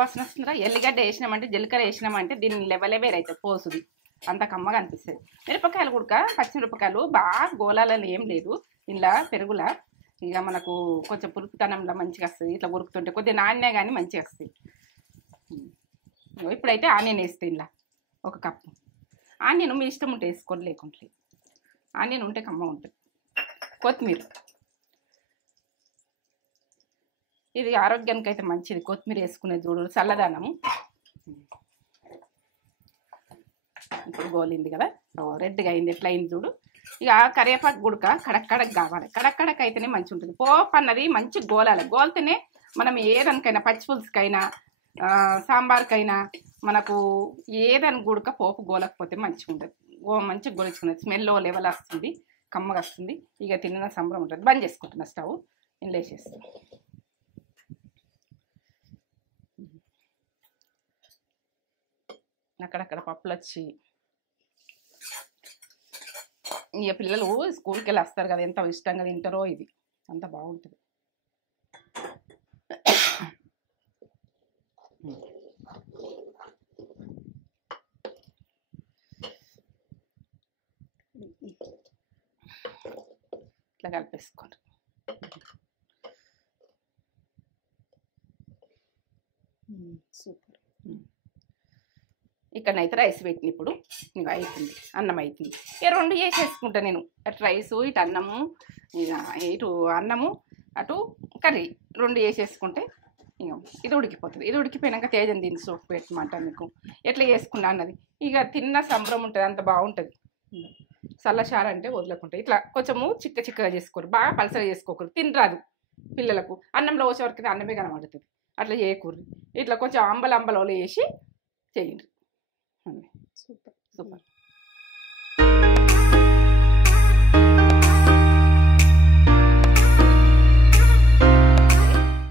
వాసన వస్తుందా? ఎల్లిగడ్డ వేసినామంటే, జీలకర్ర వేసినామంటే దీన్ని లెవెలే వేరైతుంది పోసుది, అంత కమ్మగా అనిపిస్తుంది. మిరపకాయలు కూడా పచ్చిమిరపకాయలు బాగా గోలాలని ఏం లేదు, ఇలా పెరుగులా ఇక మనకు కొంచెం పురుకుతనంలో మంచిగా వస్తుంది. ఇట్లా ఉరుకుతుంటే కొద్దిగా నాణ్య కానీ మంచిగా వస్తుంది. ఇప్పుడైతే ఆనియన్ వేస్తే ఇలా 1 కప్పు ఆనియన్ మీ ఇష్టం ఉంటే వేసుకోండి, లేకుంటే ఆనియన్ ఉంటే కమ్మ ఉంటుంది. కొత్తిమీర, ఇది ఆరోగ్యానికి అయితే మంచిది. కొత్తిమీర వేసుకునేది చూడు, చల్లదనము. ఇప్పుడు గోలింది కదా, రెడ్గా అయింది, ఎట్లా అయింది చూడు. ఇక కరివేపాకు గుడక కడక్కడకు కావాలి, కడక్కడకు అయితేనే మంచిగా ఉంటుంది. పోపు అన్నది మంచి గోలాలి, గోలితేనే మనం ఏదానికైనా పచ్చిపులుసుకైనా సాంబార్కైనా మనకు ఏదని గుడక పోపు గోలకపోతే మంచిగా ఉంటుంది. మంచిగా గోలించుకున్నది, స్మెల్ లెవెల్ వస్తుంది, కమ్మగా వస్తుంది. ఇక తిన్న సంబరం ఉంటుంది. బంద్ చేసుకుంటున్నా స్టవ్, ఇంట్లో వేసేస్తాను. అక్కడక్కడ పప్పులు వచ్చి ఇక పిల్లలు స్కూల్కి వెళ్ళి వస్తారు కదా, ఎంత ఇష్టంగా తింటారో. ఇది అంత బాగుంటుంది. ఇట్లా కలిపేసుకోండి. సూపర్. ఇక్కడనైతే రైస్ పెట్టిన, ఇప్పుడు ఇంకా అవుతుంది, అన్నం అవుతుంది. ఇక 2 వేసేసుకుంటా నేను, అటు రైసు ఇటు అన్నము, ఇక ఇటు అన్నము అటు కర్రీ 2 వేసేసుకుంటే ఇక ఇది ఉడికిపోతుంది. ఇది ఉడికిపోయినాక తేజం దీన్ని సోపు పెట్టమంటాను మీకు ఎట్లా చేసుకున్నా అన్నది. ఇక తిన్న సంబరం ఉంటుంది, అంత బాగుంటుంది. చల్లచారు అంటే వదలకుంటాయి. ఇట్లా కొంచెము చిక్కగా చేసుకోరు, బాగా పలసగా చేసుకోకూడదు, తినరాదు పిల్లలకు. అన్నంలో వచ్చేవరకు అన్నమే కనబడుతుంది, అట్లా చేయకూడదు. ఇట్లా కొంచెం అంబలంబలో వేసి చేయండి. Super super.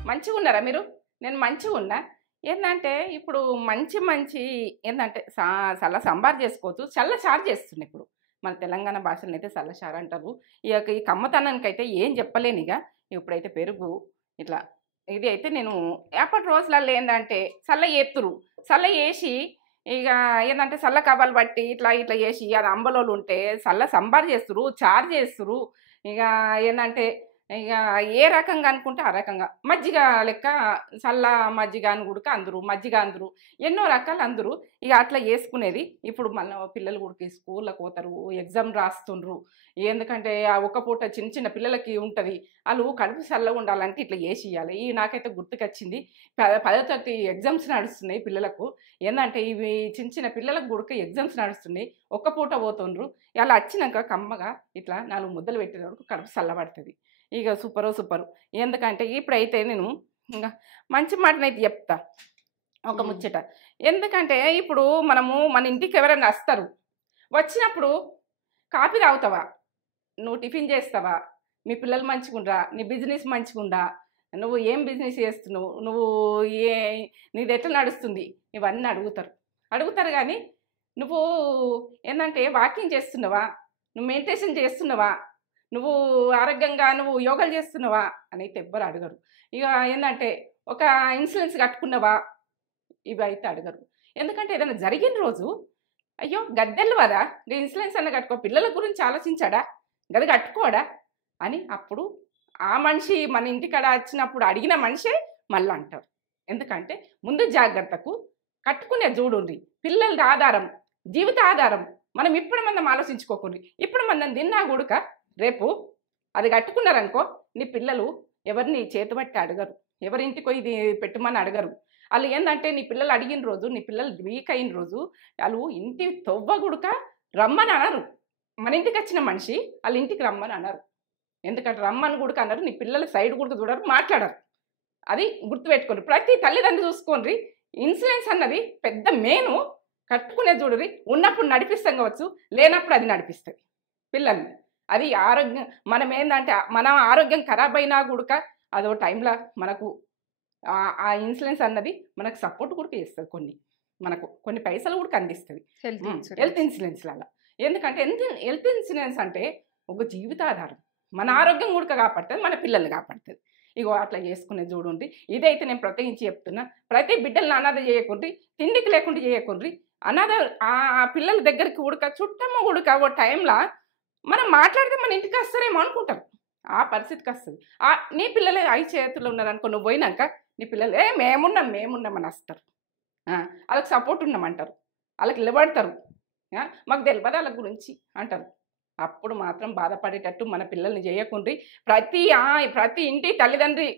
మంచిగా ఉన్నారా మీరు? నేను మంచిగా ఉన్నా. ఏంటంటే ఇప్పుడు మంచి ఏంటంటే చల్ల సాంబార్ చేసుకోవచ్చు, చల్ల చారు చేస్తుంది. ఇప్పుడు మన తెలంగాణ భాషలో అయితే చల్ల చారు అంటారు. ఈ కమ్మతనానికి అయితే ఏం చెప్పలేను. ఇక ఇప్పుడైతే పెరుగు ఇట్లా ఇది అయితే నేను ఎప్పటి రోజులలో ఏంటంటే చల్ల ఎత్తురు, చల్ల వేసి ఇక ఏంటంటే చల్ల కబాలు బట్టి ఇట్లా చేసి అది అంబలోలు ఉంటే చల్ల సంబార్ చేస్తురు, చారు చేస్తురు. ఇక ఏంటంటే ఇక ఏ రకంగా అనుకుంటే ఆ రకంగా మజ్జిగ లెక్క చల్ల మజ్జిగ అని గుడక అందరు, మజ్జిగ అందరు, ఎన్నో రకాలు అందరు. ఇక అట్లా వేసుకునేది. ఇప్పుడు మళ్ళీ పిల్లలు కూడా స్కూళ్ళకి పోతారు, ఎగ్జామ్ రాస్తుండ్రు. ఎందుకంటే ఆ ఒక పూట చిన్న పిల్లలకి ఉంటుంది, వాళ్ళు కడుపు చల్లగా ఉండాలంటే ఇట్లా వేసి ఇవ్వాలి. ఇవి నాకైతే గుర్తుకొచ్చింది. 10వ తరగతి ఎగ్జామ్స్ నడుస్తున్నాయి పిల్లలకు. ఏంటంటే ఇవి చిన్న పిల్లలకు గుడక ఎగ్జామ్స్ నడుస్తున్నాయి, ఒక్క పూట పోతుండ్రు. ఇలా వచ్చినాక కమ్మగా ఇట్లా 4 ముద్దలు పెట్టినప్పుడు కడుపు చల్లబడుతుంది. ఇక సూపరు. ఎందుకంటే ఇప్పుడైతే నేను ఇంకా మంచి మాటనైతే చెప్తా ఒక ముచ్చట. ఎందుకంటే ఇప్పుడు మనము మన ఇంటికి ఎవరైనా వస్తారు, వచ్చినప్పుడు కాఫీ తాగుతావా, నువ్వు టిఫిన్ చేస్తావా, మీ పిల్లలు మంచిగుండ్రా, నీ బిజినెస్ మంచిగుండా, నువ్వు ఏం బిజినెస్ చేస్తున్నావు, నువ్వు నీది ఎట్లా నడుస్తుంది, ఇవన్నీ అడుగుతారు. కానీ నువ్వు ఏంటంటే వాకింగ్ చేస్తున్నావా, నువ్వు మెడిటేషన్ చేస్తున్నావా, నువ్వు ఆరోగ్యంగా నువ్వు యోగాలు చేస్తున్నావా అని అయితే ఎవ్వరు అడగరు. ఇక ఏంటంటే ఒక ఇన్సూరెన్స్ కట్టుకున్నావా, ఇవి అయితే అడగరు. ఎందుకంటే ఏదైనా జరిగిన రోజు అయ్యో గద్దెలు కదా, ఇన్సూరెన్స్ అన్న కట్టుకో, పిల్లల గురించి ఆలోచించాడా, గది కట్టుకోడా అని అప్పుడు ఆ మనిషి మన ఇంటికాడ వచ్చినప్పుడు అడిగిన మనిషే మళ్ళీ అంటారు. ఎందుకంటే ముందు జాగ్రత్తకు కట్టుకునే చూడుండ్రి, పిల్లల ఆధారం, జీవిత ఆధారం. మనం ఇప్పుడు మనం ఆలోచించుకోకుండా ఇప్పుడు మనం తిన్నా కూడక రేపు అది కట్టుకున్నారనుకో, నీ పిల్లలు ఎవరిని చేతుబట్టి అడగరు, ఎవరింటికో ఇది పెట్టమని అడగరు. వాళ్ళు ఏంటంటే నీ పిల్లలు అడిగిన రోజు, నీ పిల్లలు వీక్ అయిన రోజు వాళ్ళు ఇంటి తవ్వ గుడక రమ్మని అనరు. మన ఇంటికి వచ్చిన మనిషి వాళ్ళ ఇంటికి రమ్మని అనరు. ఎందుకంటే రమ్మని గుడక అన్నారు, నీ పిల్లలు సైడ్ గుడక చూడరు, మాట్లాడరు. అది గుర్తుపెట్టుకోండి. ప్రతి తల్లిదండ్రులు చూసుకోండి. ఇన్సూరెన్స్ అన్నది పెద్ద మేను. కట్టుకునే చూడరి, ఉన్నప్పుడు నడిపిస్తాం కావచ్చు, లేనప్పుడు అది నడిపిస్తుంది పిల్లల్ని. అది ఆరోగ్యం. మనం ఏంటంటే మన ఆరోగ్యం ఖరాబ్ అయినా కూడక అదో టైంలో మనకు ఆ ఇన్సూరెన్స్ అన్నది మనకు సపోర్ట్ కూడా చేస్తుంది. మనకు కొన్ని పైసలు కూడా అందిస్తుంది హెల్త్ ఇన్సూరెన్స్లలో. ఎందుకంటే హెల్త్ ఇన్సూరెన్స్ అంటే ఒక జీవితాధారం. మన ఆరోగ్యం కూడా కాపాడుతుంది, మన పిల్లల్ని కాపాడుతుంది. ఇగో అట్లా చేసుకునేది చూడండి. ఇదైతే నేను ప్రత్యేకించి చెప్తున్నా. ప్రతి బిడ్డలను అనాథ చేయకుండ్రి, తిండికి లేకుండా చేయకుండ్రి. అనాథ ఆ పిల్లల దగ్గరికి చుట్టము ఓ టైంలో మనం మాట్లాడితే మన ఇంటికి వస్తారేమో అనుకుంటారు. ఆ పరిస్థితికి వస్తుంది. నీ పిల్లలే చేతుల్లో ఉన్నారనుకో, నువ్వు పోయినాక నీ పిల్లలు మేమున్నామని వస్తారు. వాళ్ళకి సపోర్ట్ ఉన్నామంటారు, వాళ్ళకి నిలబడతారు. మాకు తెలియదు వాళ్ళ గురించి అంటారు. అప్పుడు మాత్రం బాధపడేటట్టు మన పిల్లల్ని చేయకుండ్రి. ప్రతి ఇంటి తల్లిదండ్రి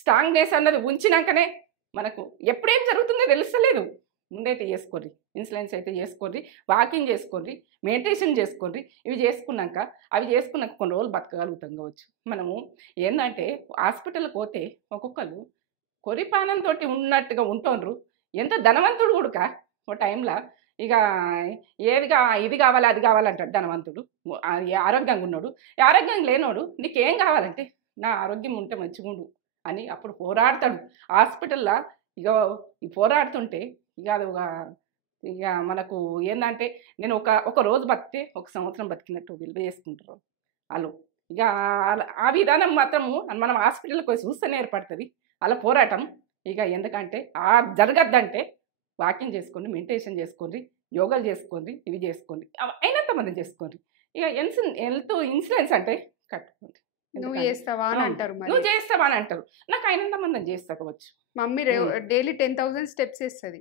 స్ట్రాంగ్నెస్ అన్నది ఉంచినాకనే మనకు ఎప్పుడేం జరుగుతుందో తెలుస్తలేదు. ముందైతే చేసుకోండి, ఇన్సులెన్స్ అయితే చేసుకోండి, వాకింగ్ చేసుకోండి, మెడిటేషన్ చేసుకోండి. అవి చేసుకున్నాక కొన్ని రోజులు బతకగలుగుతాం కావచ్చు. మనము ఏంటంటే హాస్పిటల్కి పోతే ఒక్కొక్కరు కొరిపానంతో ఉన్నట్టుగా ఉంటుండ్రు. ఎంత ధనవంతుడు కూడా ఓ టైంలో ఇక ఇది కావాలి అది కావాలంటాడు ధనవంతుడు. ఆరోగ్యంగా ఉన్నాడు, ఆరోగ్యం లేనోడు నీకేం కావాలంటే నా ఆరోగ్యం ఉంటే మంచిగా ఉండు అని అప్పుడు పోరాడతాడు హాస్పిటల్లో. ఈ పోరాడుతుంటే ఇక మనకు ఏంటంటే నేను ఒక రోజు బతికితే 1 సంవత్సరం బతికినట్టు విలువ చేసుకుంటారు వాళ్ళు. ఇక ఆ విధానం మాత్రము మనం హాస్పిటల్కి పోయి చూస్తేనే ఏర్పడుతుంది అలా పోరాటం. ఇక ఎందుకంటే జరగద్దంటే వాకింగ్ చేసుకోండి, మెడిటేషన్ చేసుకోండి, యోగాలు చేసుకోండి, ఇవి చేసుకోండి, అయినంత మంది చేసుకోండి. ఇక హెల్త్ ఇన్సూరెన్స్ అంటే కట్టుకోండి. నువ్వు చేస్తావా అని అంటారు, నువ్వు చేస్తావా అని అంటారు. నాకు అయినంత మందిని చేస్తాకోవచ్చు. మమ్మీ డైలీ 10,000 స్టెప్స్ వేస్తుంది,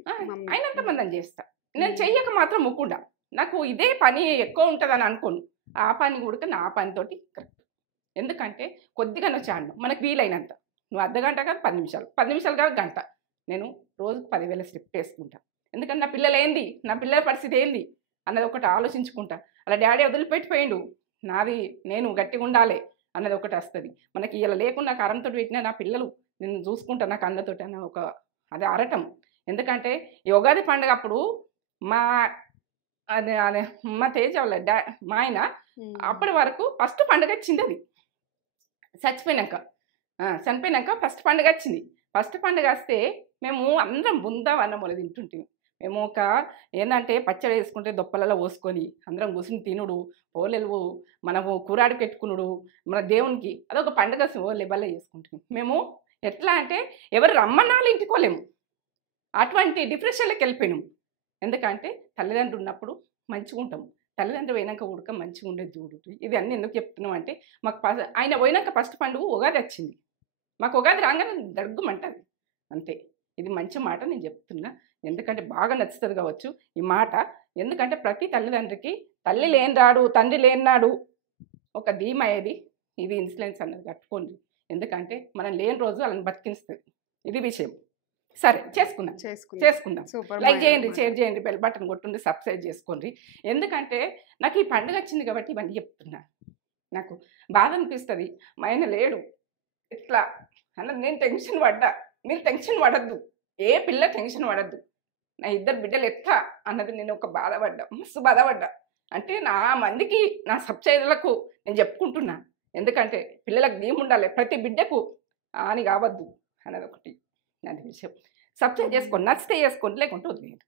అయినంత మందిని చేస్తా. నేను చెయ్యక మాత్రం ముక్కుండా నాకు ఇదే పని ఎక్కువ ఉంటుందని అనుకోను. ఆ పని కూడా నా పనితోటి కరెక్ట్. ఎందుకంటే కొద్దిగా చాలు మనకు వీలైనంత. నువ్వు అర్ధగంట కాదు 10 నిమిషాలు, 10 నిమిషాలు కాదు గంట. నేను రోజుకు 10,000 స్టెప్ వేసుకుంటా. ఎందుకంటే నా పిల్లలు ఏంది, నా పిల్లల పరిస్థితి ఏంది అన్నది ఒకటి ఆలోచించుకుంటా. అలా డాడీ వదిలిపెట్టిపోయిండు, నేను గట్టిగా ఉండాలి అన్నది ఒకటి వస్తుంది మనకి. ఇలా లేకుండా కారంతో పెట్టినా నా పిల్లలు నేను చూసుకుంటా నాకు అన్నతోటి అన్న అదే అరటం. ఎందుకంటే ఈ ఉగాది పండుగ అప్పుడు మా తేజ వాళ్ళ మా ఆయన అప్పటి వరకు ఫస్ట్ పండుగ వచ్చింది. అది చనిపోయినాక ఫస్ట్ పండుగ వచ్చింది. ఫస్ట్ పండుగ వస్తే మేము అందరం బృందావనం మొదలు తింటుంటాం. మేము ఏంటంటే పచ్చడి వేసుకుంటే దొప్పలలో పోసుకొని అందరం కూర్చుని తినుడు, పోలేవు మనము కూరాడి పెట్టుకునుడు, మన దేవునికి అదొక పండుగ లెవెల్లో చేసుకుంటాం. మేము ఎట్లా అంటే ఎవరు రమ్మన్నాళ్ళు ఇంటికోలేము, అటువంటి డిప్రెషన్లోకి వెళ్ళిపోయినాం. ఎందుకంటే తల్లిదండ్రులు ఉన్నప్పుడు మంచిగా ఉంటాం, తల్లిదండ్రులు పోయినాక ఉడక మంచిగా ఉండేది చూడు. ఇది అన్నీ ఎందుకు చెప్తున్నాం అంటే మాకు ఆయన పోయినాక ఫస్ట్ పండుగ ఉగాది వచ్చింది. మాకు ఉగాది రాగానే దగ్గుమంటుంది అంతే. ఇది మంచి మాట నేను చెప్తున్నా, ఎందుకంటే బాగా నచ్చుతుంది కావచ్చు ఈ మాట. ఎందుకంటే ప్రతి తల్లిదండ్రికి తల్లి లేనినాడు తండ్రి లేనినాడు ఒక ధీమా ఏది, ఇది ఇన్సూరెన్స్ అన్నది కట్టుకోండి. ఎందుకంటే మనం లేని రోజు వాళ్ళని బతికిస్తుంది. ఇది విషయం. సరే చేసుకుందాం. లైక్ చేయండి, షేర్ చేయండి, బెల్ బటన్ కొట్టుండి, సబ్స్క్రైబ్ చేసుకోండి. ఎందుకంటే నాకు ఈ పండుగ వచ్చింది కాబట్టి ఇవన్నీ చెప్తున్నా. నాకు బాధ అనిపిస్తుంది, మా ఆయన లేడు ఇట్లా అన్నది. నేను టెన్షన్ పడ్డా, మీరు టెన్షన్ పడద్దు, ఏ పిల్ల టెన్షన్ పడద్దు. నా 2 బిడ్డలు ఎట్లా అన్నది నేను ఒక బాధపడ్డా, మస్తు బాధపడ్డా. అంటే నా మందికి నా సబ్స్క్రైబర్లకు నేను చెప్పుకుంటున్నా. ఎందుకంటే పిల్లలకు ధీమ ఉండాలి, ప్రతి బిడ్డకు అని కావద్దు అన్నది ఒకటి అది విషయం. సబ్స్క్రైబ్ చేసుకోండి, నచ్చితే చేసుకోండి, లేకుంటే వదిలేయండి.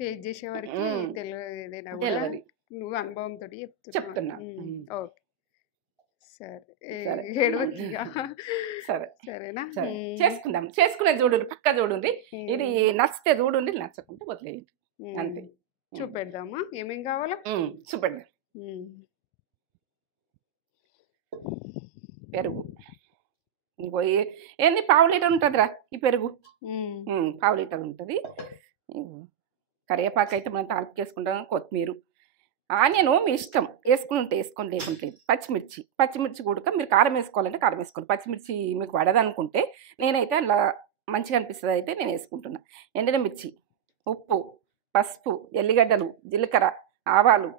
ఫేస్ చేసేవారికి తెలియదు, నువ్వు అనుభవంతో చెప్తున్నా. ఓకే సరేనా, చేసుకునే చూడండి, పక్క చూడండి. ఇది నచ్చితే చూడండి, నచ్చకుంటే వదిలేయండి అంతే. చూపెడదామా ఏమేం కావాలా, చూపెడదాం. పెరుగు ఇంకో ఏంది 1/2 లీటర్ ఉంటుందిరా ఈ పెరుగు, 1/2 లీటర్ ఉంటుంది. కరివేపాకు అయితే మనం తాలింపుకేసుకుంటాం, కొత్తిమీర, ఆనియను మీ ఇష్టం, వేసుకుంటే వేసుకోండి, లేకుంటే పచ్చిమిర్చి కూడా మీరు కారం వేసుకోవాలంటే కారం వేసుకోండి. పచ్చిమిర్చి మీకు పడదనుకుంటే నేనైతే అలా మంచిగా అనిపిస్తుంది అయితే నేను వేసుకుంటున్నా. ఎండిన మిర్చి, ఉప్పు, పసుపు, ఎల్లిగడ్డలు, జీలకర్ర, ఆవాలు,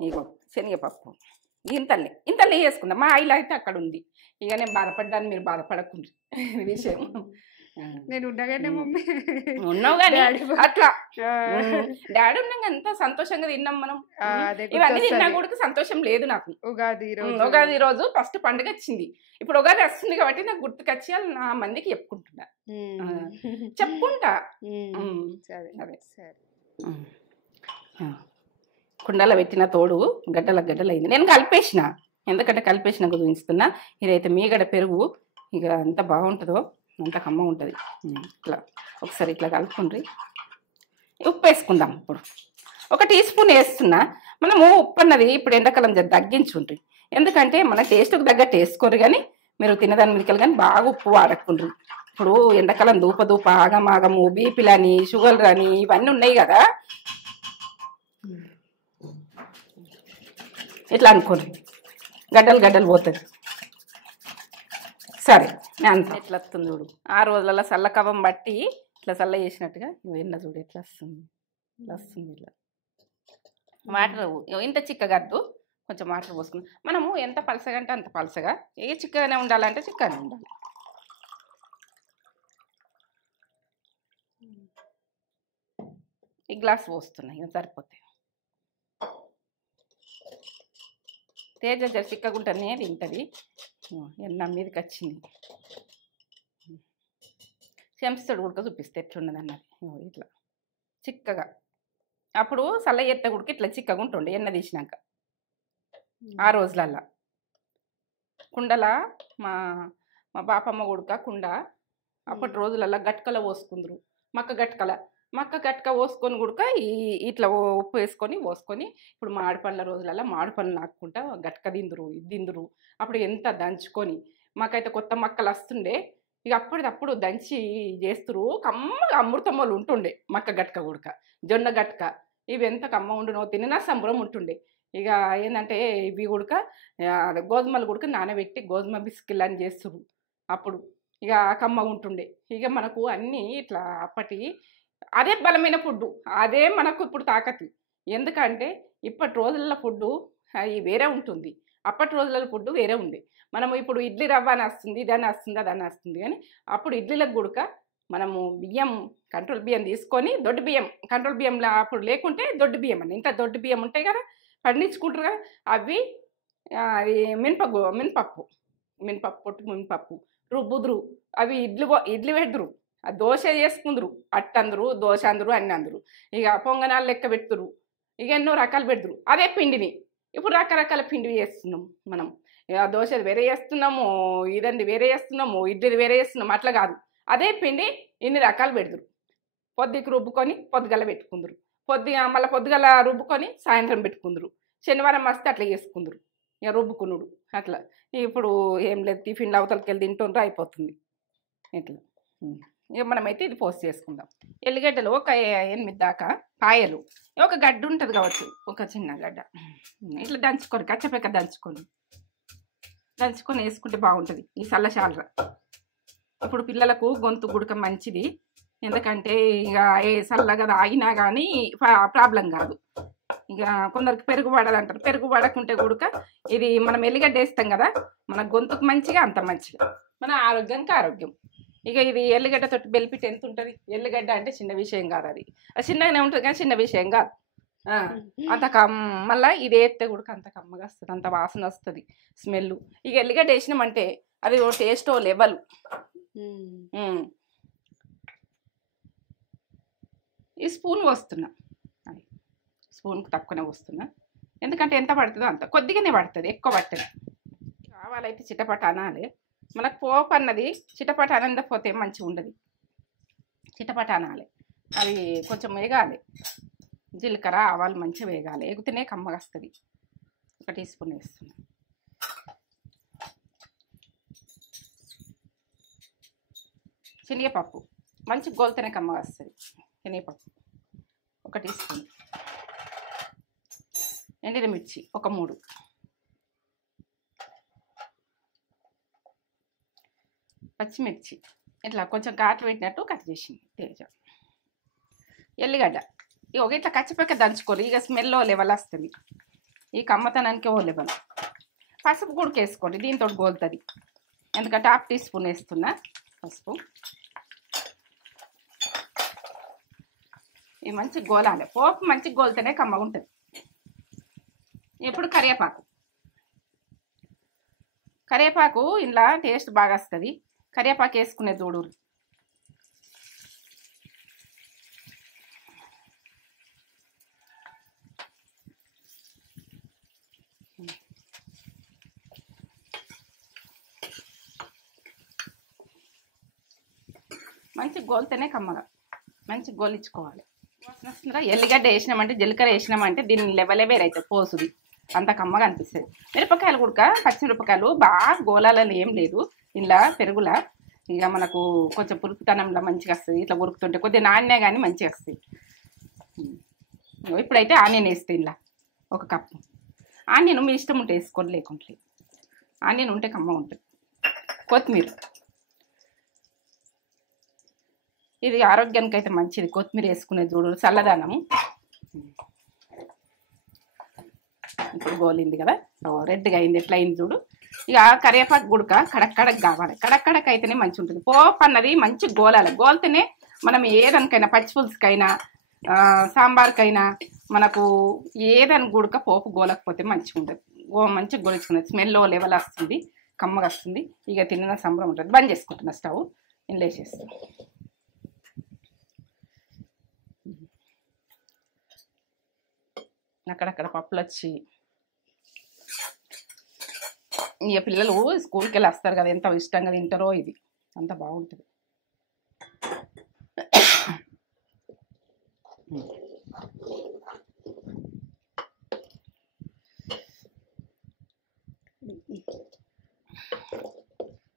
ఇగో శనగపప్పు, ఇంతలే వేసుకుందాం. మా ఆయిల్ అయితే అక్కడ ఉంది. ఇక నేను బాధపడ్డాను, మీరు బాధపడకుండా విషయం. నేను ఉండగానే మమ్మీ ఉన్నావు కానీ అట్లా డాడీ ఉన్నాక ఎంత సంతోషంగా తిన్నాం మనం. ఇవన్నీ తిన్నా కూడా సంతోషం లేదు నాకు. ఉగాది రోజు ఫస్ట్ పండుగ వచ్చింది. ఇప్పుడు ఉగాది వస్తుంది కాబట్టి నాకు గుర్తుకొచ్చి నా మందికి చెప్పుకుంటున్నా. కుండలో పెట్టిన తోడు గడ్డల అయింది. నేను కలిపేసిన, ఎందుకంటే కలిపేసినాక చూపిస్తున్నా. ఇదైతే మీగడ పెరుగు, ఇక ఎంత బాగుంటుందో అంత కమ్మ ఉంటుంది. ఇట్లా ఒకసారి ఇట్లా కలుపుకుండ్రి. ఉప్పు వేసుకుందాం. ఇప్పుడు 1 టీ స్పూన్ వేస్తున్నా. మనము ఉప్పు అన్నది ఇప్పుడు ఎండాకాలం తగ్గించుండ్రి, ఎందుకంటే మన టేస్ట్కి తగ్గట్టు వేసుకోరు, కానీ మీరు తినదాని మీదకి కానీ బాగా ఉప్పు వాడకుండ్రి. ఇప్పుడు ఎండాకాలం దూప ఆగమాగము బీపీలని షుగర్ అని ఇవన్నీ ఉన్నాయి కదా, ఇట్లా అనుకోండి, గడ్డలు పోతుంది. సరే అంత ఎట్లా వస్తుంది చూడు. 6 రోజులలో చల్లకవం బట్టి ఇట్లా చల్ల చేసినట్టుగా ఎండ చూడు ఎట్లా వస్తుంది, ఇట్లా వాటర్ ఇంత చిక్కగద్దు, కొంచెం వాటర్ పోసుకుంది. మనము ఎంత పలసగా అంటే అంత పలసగా, ఏ చిక్కగానే ఉండాలంటే చిక్కగానే ఉండాలి. ఈ గ్లాస్ పోస్తున్నాయి, ఇక సరిపోతాయి. తేజ జర చిక్కగుంటనే తింటుంది. ఎన్న మీదకి వచ్చింది. చెంచుతాడు ఉడక చూపిస్తే ఎట్లున్నది అన్నది. ఇట్లా చిక్కగా, అప్పుడు చల్ల ఎత్త ఉడికి ఇట్లా చిక్కగా ఉంటుండే ఎన్న తీసినాక. 6 రోజులల్లా కుండల మా బాపమ్మ కొడుక కుండ అప్పటి రోజులల్లా గట్కల పోసుకుందరు. మక్క గట్క పోసుకొని గుడక ఇట్లా ఉప్పు వేసుకొని పోసుకొని, ఇప్పుడు మామిడి పండ్ల రోజులల్లా మామిడి పండ్లు నాకుకుంటా గట్క తిందురు. అప్పుడు ఎంత దంచుకొని, మాకైతే కొత్త మక్కలు వస్తుండే, ఇక అప్పటిదప్పుడు దంచి చేస్తురు. కమ్మగా అమృతమ్మలు ఉంటుండే మక్క గట్క గుడక, జొన్న గట్క, ఇవి ఎంత కమ్మ ఉండునో, తిన్నా సంబరం ఉంటుండే. ఇక ఏంటంటే ఇవి గుడక గోధుమలు గుడక నానబెట్టి గోధుమ బిస్కిల్ అని చేస్తురు అప్పుడు. ఇక కమ్మ ఉంటుండే. ఇక మనకు అన్నీ ఇట్లా అప్పటి అదే బలమైన ఫుడ్డు, అదే మనకు ఇప్పుడు తాకత్. ఎందుకంటే ఇప్పటి రోజుల ఫుడ్డు అది వేరే ఉంటుంది, అప్పటి రోజుల ఫుడ్డు వేరే ఉంది. మనము ఇప్పుడు ఇడ్లీ రవ్వ అని వస్తుంది, ఇదని వస్తుంది, అదని వస్తుంది, కానీ అప్పుడు ఇడ్లీలకు గుడక మనము బియ్యం కంట్రోల్ బియ్యం తీసుకొని, దొడ్డు బియ్యం కంట్రోల్ బియ్యంలో అప్పుడు లేకుంటే దొడ్డు బియ్యం అని, ఇంత దొడ్డు బియ్యం ఉంటాయి కదా పండించుకుంటారు కదా, అవి మినపప్పు పొట్టు మినపప్పు రుబ్బుదురు. అవి ఇడ్లీ పెడుతురు, దోశ చేసుకుందరు, అట్టందరు దోశ అందరు అన్ని అందరు. ఇక పొంగనాలు లెక్క పెడుతురు, ఇక ఎన్నో రకాలు పెడుతురు. అదే పిండిని ఇప్పుడు రకరకాల పిండి చేస్తున్నాం మనం. ఇక దోశది వేరే చేస్తున్నాము, ఇదండి వేరే చేస్తున్నాము, ఇడ్లీది వేరే చేస్తున్నాము, అట్లా కాదు. అదే పిండి ఇన్ని రకాలు పెడుతురు. పొద్దుకి రుబ్బుకొని పొద్దుగల పెట్టుకుందరు, మళ్ళీ పొద్దుగల రుబ్బుకొని సాయంత్రం పెట్టుకుందరు. శనివారం వస్తే అట్లా చేసుకుందరు, ఇక రుబ్బుకునుడు అట్లా. ఇప్పుడు ఏం లేదు, టిఫిన్లు అవతలకి వెళ్ళి తింటుండ్రు అయిపోతుంది ఇట్లా. ఇక మనమైతే ఇది పోస్ట్ చేసుకుందాం. ఎల్లిగడ్డలు ఒక 8 దాకా, పాయలు ఒక గడ్డ ఉంటుంది కావచ్చు, ఒక చిన్న గడ్డ ఇట్లా దంచుకొని కచ్చపెక్క దంచుకొని వేసుకుంటే బాగుంటుంది ఈ చల్లచాలర. ఇప్పుడు పిల్లలకు గొంతు గుడక మంచిది, ఎందుకంటే ఇక ఏ చల్లగా తాగినా కానీ ప్రాబ్లం కాదు. ఇక కొందరికి పెరుగు పడదంటారు, పెరుగు పడకుంటే గుడక ఇది మనం ఎల్లిగడ్డ వేస్తాం కదా, మన గొంతుకు మంచిగా అంత మంచిగా, మన ఆరోగ్యానికి ఆరోగ్యం. ఇక ఇది ఎల్లిగడ్డతో బెల్లిపిట్ ఎంత ఉంటుంది, ఎల్లిగడ్డ అంటే చిన్న విషయం కాదు, అది చిన్నగానే ఉంటుంది కానీ చిన్న విషయం కాదు. అంత మళ్ళీ ఇది వేస్తే కూడా అంత కమ్మగా వస్తుంది, అంత వాసన వస్తుంది, స్మెల్. ఇక ఎల్లిగడ్డ వేసినామంటే అది ఓ టేస్ట్ ఓ లెవెల్. ఈ స్పూన్ వస్తున్నా, స్పూన్కి తక్కువనే వస్తున్నా, ఎందుకంటే ఎంత పడుతుందో అంత కొద్దిగానే పడుతుంది, ఎక్కువ పట్టదు. ఆవాలైతే చిటపట అనాలి, మనకు పోపు అన్నది చిటపట అనందపోతే మంచిగా ఉండదు, చిటపట అనాలి. అవి కొంచెం వేగాలి, జీలకర్ర ఆవాలు మంచిగా వేగాలి, ఎగుతూనే కమ్మగా వస్తుంది. 1 టీ స్పూన్ వేస్తున్నా. శనగపప్పు మంచి గోల్తేనే కమ్మగా వస్తుంది, శనగపప్పు 1 టీ స్పూన్. ఎండిన మిర్చి ఒక 3, పచ్చిమిర్చి ఇట్లా కొంచెం ఘాట్లు పెట్టినట్టు కట్ చేసింది తేజ. ఎల్లిగడ్డ ఇక ఇట్లా కచ్చిపక్క దంచుకోరు, ఇక స్మెల్లో లెవెల్ వస్తుంది, ఈ కమ్మతనానికి ఓ లెవెల్. పసుపు కూడా వేసుకోండి, దీంతో గోలుతుంది, ఎందుకంటే 1/2 టీ స్పూన్ వేస్తున్నా పసుపు. ఇది మంచి గోలాలి, పోపు మంచి గోలితేనే కమ్మగా ఉంటుంది. ఇప్పుడు కరివేపాకు ఇలా టేస్ట్ బాగా వస్తుంది, కరివేపాకు వేసుకునే దూడూరు. మంచి గోలితేనే కమ్మగా మంచి గోలించుకోవాలి. వస్తుందా? ఎల్లిగడ్డ వేసినామంటే జీలకర్ర వేసినామంటే దీని లెవెలే వేరైతే పోసుది అంత కమ్మగా అనిపిస్తుంది. మిరపకాయలు కూడా పచ్చిమిరపకాయలు బాగా గోలాలని ఏం లేదు, ఇలా పెరుగులా ఇక మనకు కొంచెం పురుగుతనంలో మంచిగా వస్తుంది. ఇట్లా ఉరుకుతుంటే కొద్దిగా నాణ్య కానీ మంచిగా వస్తుంది. ఇప్పుడైతే ఆనియన్ వేస్తే ఇలా 1 కప్పు ఆనియన్ మీ ఇష్టం ఉంటే వేసుకోండి, లేకుంటే ఆనియన్ ఉంటే కమ్మ ఉంటుంది. కొత్తిమీర ఇది ఆరోగ్యానికి అయితే మంచిది, కొత్తిమీర వేసుకునేది చూడు చల్లదనము. ఇప్పుడు గోలింది కదా, రెడ్గా అయింది, ఎట్లా అయింది చూడు. ఇక కరివేపాకు గుడక కడక్ కావాలి, కడక్ అయితేనే మంచిగా ఉంటుంది. పోపు అన్నది మంచి గోలాలి, గోలితేనే మనం ఏదానికైనా పచ్చి పులుసుకైనా సాంబార్కైనా మనకు ఏదని గుడక పోపు గోలకపోతే మంచిగా ఉంటుంది. మంచిగా గోలించుకునేది స్మెల్ లెవెల్ వస్తుంది, కమ్మగా వస్తుంది. ఇక తిన్న సంబరం ఉంటుంది. బంద్ చేసుకుంటున్నా స్టవ్, నేను లేచేస్తాను. అక్కడక్కడ పప్పులు వచ్చి ఇక పిల్లలు స్కూల్కి వెళ్ళి వస్తారు కదా, ఎంత ఇష్టంగా తింటారో ఇది అంత బాగుంటుంది.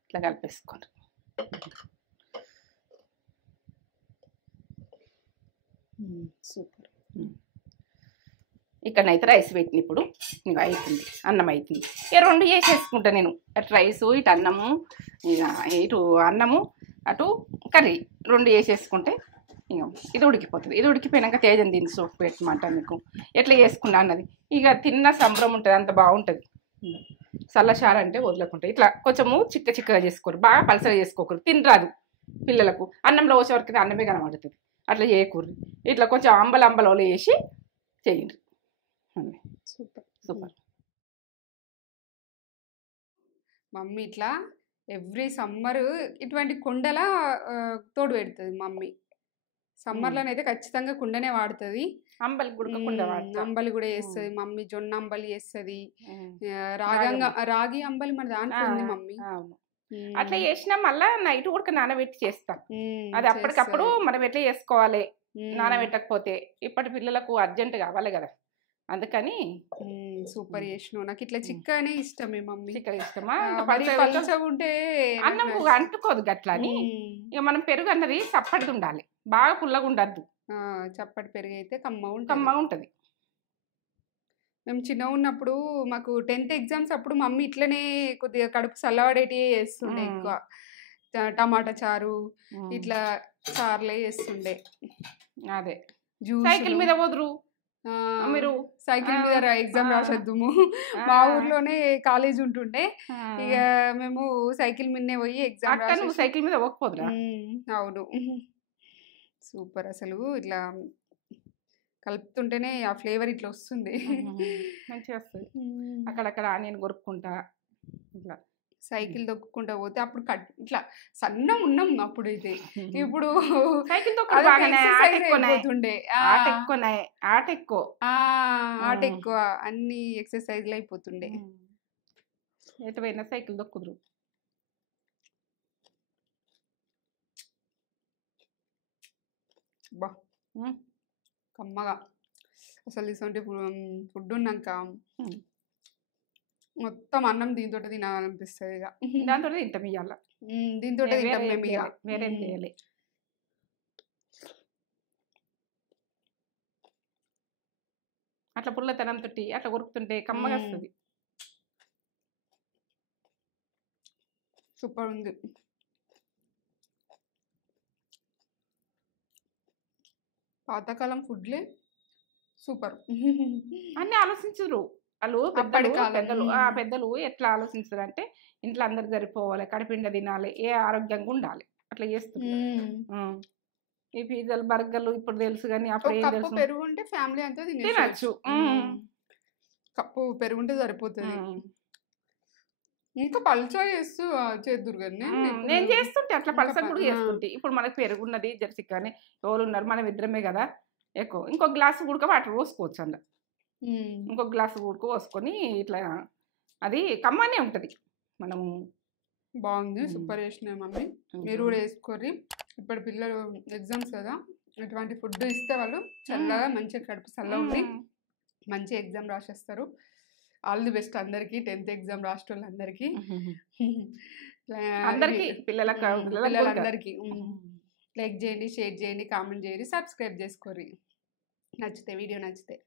ఇట్లా కలిపేసుకోండి. సూపర్. ఇక్కడనైతే రైస్ పెట్టిన, ఇప్పుడు ఇంకా అవుతుంది, అన్నం అవుతుంది. ఇక 2 వేసేసుకుంటా నేను, అటు రైసు ఇటు అన్నము, ఇక ఇటు అన్నము అటు కర్రీ 2 వేసేసుకుంటే ఇక ఇది ఉడికిపోతుంది. ఇది ఉడికిపోయినాక తేజం దీన్ని సోపు పెట్టమంటాను మీకు ఎట్లా చేసుకున్నా అన్నది. ఇక తిన్న సంబరం ఉంటుంది, అంత బాగుంటుంది. చల్లచారు అంటే వదలకుంటే ఇట్లా కొంచెము చిక్కగా చేసుకోరు, బాగా పలసగా చేసుకోకూడదు, తినరాదు పిల్లలకు. అన్నంలో వచ్చే వరకు అన్నమే కనబడుతుంది, అట్లా చేయకూడదు. ఇట్లా కొంచెం అంబలలో వేసి చేయండి. సూపర్. మమ్మీ ఇట్లా ఎవ్రీ సమ్మర్ ఇటువంటి కుండల తోడు పెడుతుంది మమ్మీ. సమ్మర్లోనైతే ఖచ్చితంగా కుండనే వాడుతుంది. అంబలి అంబలి కూడా చేస్తుంది మమ్మీ, జొన్న అంబలి చేస్తుంది, రాగి అంబలి మన దాంట్లో ఉంది మమ్మీ. అట్లా చేసినా మళ్ళా నైట్ కూడా నానబెట్టి చేస్తాం. అది అప్పటికప్పుడు మనం ఎట్లా చేసుకోవాలి, నానబెట్టకపోతే ఇప్పటి పిల్లలకు అర్జెంట్ కావాలి కదా, అందుకని. సూపర్ చేసినావు. నాకు ఇట్లా చిక్కనే ఇష్టమే మమ్మీ. చిక్క ఇష్టమా? ఉంటే అన్నం అంటుకోదు గట్లా అని. ఇక మనం పెరుగు అన్నది చప్పటిది ఉండాలి, బాగా పుల్లగా ఉండద్దు. చప్పటి పెరుగు అయితే కమ్మగా ఉంటుంది. మేము చిన్నగా ఉన్నప్పుడు మాకు 10th ఎగ్జామ్స్ అప్పుడు మమ్మీ ఇట్లనే కొద్దిగా కడుపు చల్లబడేటి చేస్తుండే, ఎక్కువ టమాటా చారు ఇట్లా చారులే చేస్తుండే. అదే సైకిల్ మీద వదురు మీరు, సైకిల్ మీద ఎగ్జామ్ రాసొద్దుము. మా ఊర్లోనే కాలేజ్ ఉంటుండే, ఇక మేము సైకిల్ మీదనే పోయి ఎగ్జామ్. సైకిల్ మీద పోకపోదురా? అవును. సూపర్. అసలు ఇట్లా కలుపుతుంటేనే ఆ ఫ్లేవర్ ఇట్లా వస్తుంది, మంచిగా వస్తుంది. అక్కడక్కడ ఆనియన్ కొరుక్కుంటా ఇట్లా సైకిల్ తొక్కుకుంటా పోతే అప్పుడు ఇట్లా సన్నం ఉన్నాం అప్పుడైతే. ఇప్పుడు సైకిల్ అయిపోతుండే, ఆట ఎక్కువ, అన్ని ఎక్సర్సైజ్లు అయిపోతుండే. ఎటు పోయినా సైకిల్ తొక్కుదురు. బా కమ్మగా అసలు ఇటువంటి ఫుడ్ ఉన్నాక మొత్తం అన్నం దీంతో తినాలనిపిస్తుంది. ఇక దాంతో తింటాం, ఇవాళ దీంతో తింటాం మేము, ఇక వేరేం చేయాలి. అట్లా పుల్లతనం తోటి అట్లా కొరుకుతుంటే కమ్మగా వస్తుంది. సూపర్ ఉంది. పాతకాలం ఫుడ్లే సూపర్. అన్నీ ఆలోచించరు వాళ్ళు, పెద్దలు ఎట్లా అలోచించరు అంటే ఇంట్లో అందరు సరిపోవాలి, కడుపుండ తినాలి, ఏ ఆరోగ్యంగా ఉండాలి, అట్లా చేస్తున్నారు. ఈ పిజ్జాలు బర్గర్లు ఇప్పుడు తెలుసు, కానీ అప్పుడు ఏం తెలుసు. పెరుగు ఉంటే ఫ్యామిలీ అంతా తినచ్చు, కప్పు పెరుగుంటే సరిపోతుంది. ఇంకా పల్చగా చేద్దురు కానీ నేను చేస్తుంటే అట్లా పలసగా కూడా చేస్తుంటే. ఇప్పుడు మనకు పెరుగున్నది జెర్సీ, కానీ ఎవరు ఉన్నారు, మనం ఇద్దరమే కదా ఎక్కువ. ఇంకో గ్లాసు ఉడక వాటర్ పోసుకోవచ్చు అందులో, ఇంకో గ్లాసు ఉడక పోసుకొని ఇట్లా అది కమ్మనే ఉంటుంది. మనము బాగుంది, సూపర్ చేసినాయి మమ్మీ. మీరు కూడా వేసుకోర్రి. ఇప్పుడు పిల్లలు ఎగ్జామ్స్ కదా, ఇటువంటి ఫుడ్ ఇస్తే వాళ్ళు చల్లగా మంచిగా కడుపు చల్ల ఉండి మంచి ఎగ్జామ్ రాసేస్తారు. ఆల్ ది బెస్ట్ అందరికీ, 10th ఎగ్జామ్ రాసేటోళ్ళందరికీ. అందరికి పిల్లలందరికీ లైక్ చేయండి, షేర్ చేయండి, కామెంట్ చేయండి, సబ్స్క్రైబ్ చేసుకోర్రి నచ్చితే, వీడియో నచ్చితే.